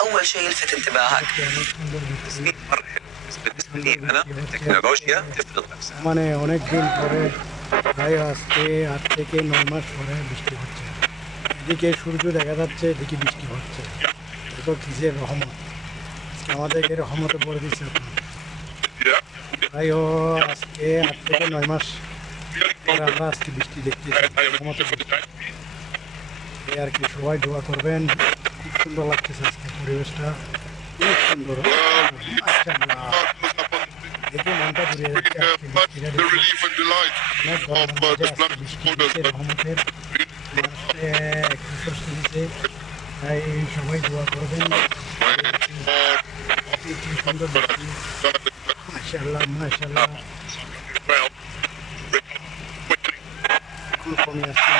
أول شيء يلفت انتباهك تسمية مرحلة. بالنسبة لي أنا التكنولوجيا تفرض نفسها. মানে অনেক দিন পরে প্রায় আজকে 8 থেকে 9 মাস পরে বৃষ্টি হচ্ছে। এদিকে সূর্য দেখা যাচ্ছে, এদিকে বৃষ্টি হচ্ছে। এত কিসের রহমত, আমাদেরকে রহমতে পড়ে দিচ্ছে আপনার। প্রায় আজকে 8 থেকে 9 মাস পরে আমরা আজকে বৃষ্টি দেখতেছি রহমতে। এই আর কি, সবাই দোয়া করবেন। খুব সুন্দর লাগতেছে আজকে পরিবেশটা, অনেক সুন্দর। মাশাআল্লাহ, দেখে মনটা জুড়িয়ে যাচ্ছে আজকে বৃষ্টিটা দেখে। অনেক গরম মাঝে আজকে বৃষ্টি দিচ্ছে রহমতের, একটু স্বস্তি দিচ্ছে। তাই সবাই দোয়া করবেন। কি সুন্দর বৃষ্টি, মাশাআল্লাহ মাশাআল্লাহ। এখন কমে আসছে।